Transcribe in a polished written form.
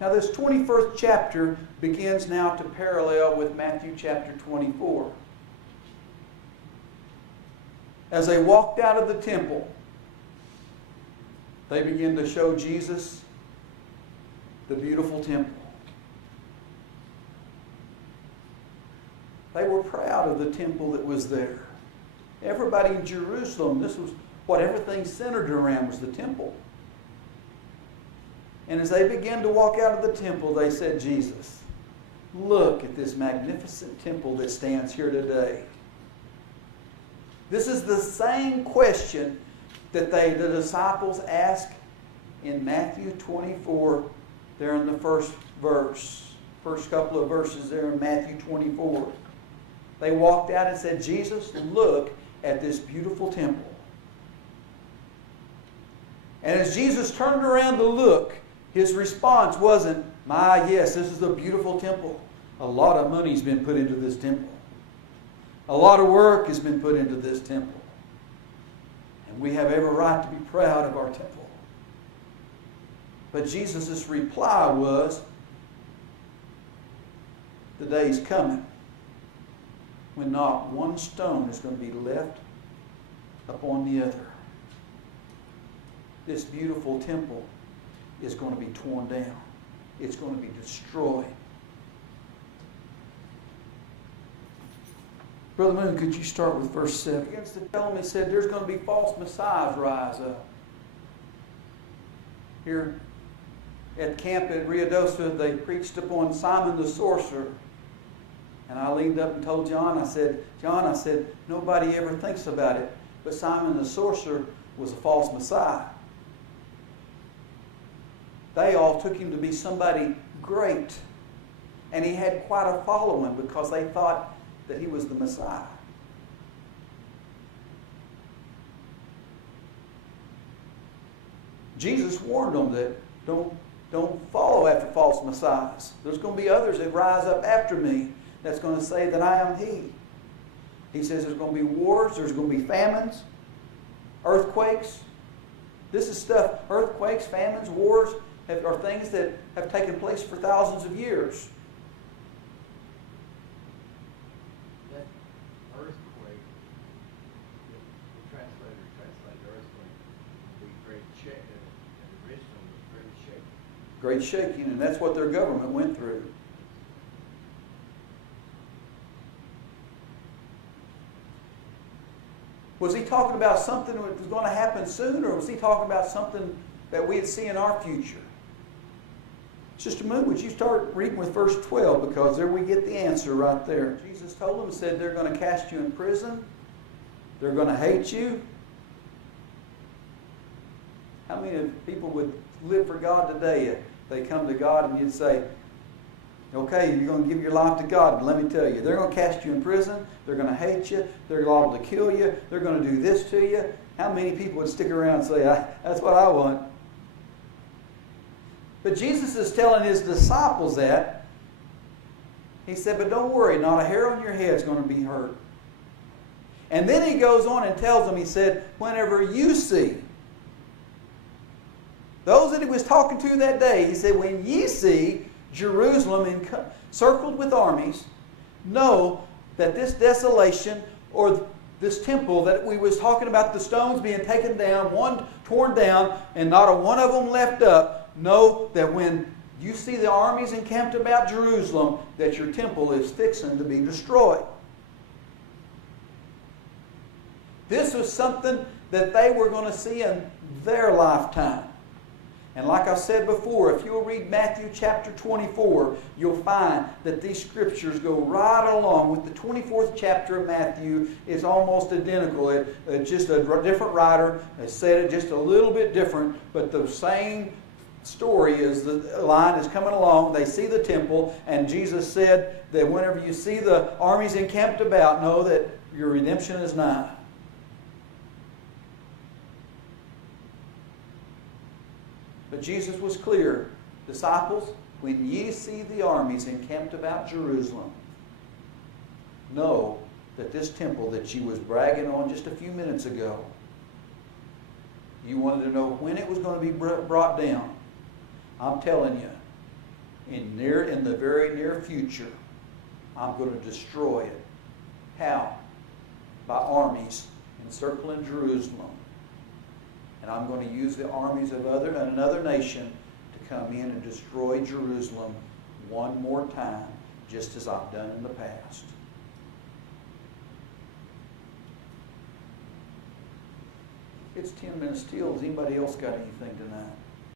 Now this 21st chapter begins now to parallel with Matthew chapter 24. As they walked out of the temple, they begin to show Jesus the beautiful temple. They were proud of the temple that was there. Everybody in Jerusalem, this was what everything centered around, was the temple. And as they began to walk out of the temple, they said, Jesus, look at this magnificent temple that stands here today. This is the same question that the disciples asked in Matthew 24, there in the first verse. First couple of verses there in Matthew 24. They walked out and said, Jesus, look at this beautiful temple. And as Jesus turned around to look, his response wasn't, my, yes, this is a beautiful temple. A lot of money's been put into this temple. A lot of work has been put into this temple. And we have every right to be proud of our temple. But Jesus' reply was, the day's coming when not one stone is going to be left upon the other. This beautiful temple is going to be torn down. It's going to be destroyed. Brother Moon, could you start with verse 7? Begins to tell him, he said, there's going to be false messiahs rise up. Here at camp at Riodosa, they preached upon Simon the sorcerer. And I leaned up and told John, I said, nobody ever thinks about it, but Simon the sorcerer was a false messiah. They all took him to be somebody great. And he had quite a following because they thought that he was the Messiah. Jesus warned them that don't follow after false messiahs. There's going to be others that rise up after me that's going to say that I am he. He says there's going to be wars, there's going to be famines, earthquakes. This is stuff, earthquakes, famines, wars, are things that have taken place for thousands of years. That earthquake, the translator translated earthquake, would be great shaking, and originally was great shaking. Great shaking, and that's what their government went through. Was he talking about something that was going to happen soon, or was he talking about something that we'd see in our future? Sister Moon, would you start reading with verse 12, because there we get the answer right there. Jesus told them, said they're going to cast you in prison. They're going to hate you. How many people would live for God today if they come to God and you'd say, okay, you're going to give your life to God, but let me tell you, they're going to cast you in prison. They're going to hate you. They're liable to kill you. They're going to do this to you. How many people would stick around and say, that's what I want? But Jesus is telling his disciples that. He said, but don't worry, not a hair on your head is going to be hurt. And then he goes on and tells them, he said, whenever you see those that he was talking to that day, he said, when ye see Jerusalem encircled with armies, know that this desolation, or this temple that we was talking about, the stones being taken down, one torn down, and not a one of them left up, know that when you see the armies encamped about Jerusalem, that your temple is fixing to be destroyed. This was something that they were going to see in their lifetime. And like I said before, if you'll read Matthew chapter 24, you'll find that these scriptures go right along with the 24th chapter of Matthew. Is almost identical. Just a different writer has said it just a little bit different, but the same story is the line is coming along. They see the temple, and Jesus said that whenever you see the armies encamped about, know that your redemption is nigh. But Jesus was clear. Disciples, when ye see the armies encamped about Jerusalem, know that this temple that you was bragging on just a few minutes ago, you wanted to know when it was going to be brought down. I'm telling you, in the very near future, I'm going to destroy it. How? By armies encircling Jerusalem. And I'm going to use the armies of another nation to come in and destroy Jerusalem one more time, just as I've done in the past. It's 10 minutes till. Has anybody else got anything tonight?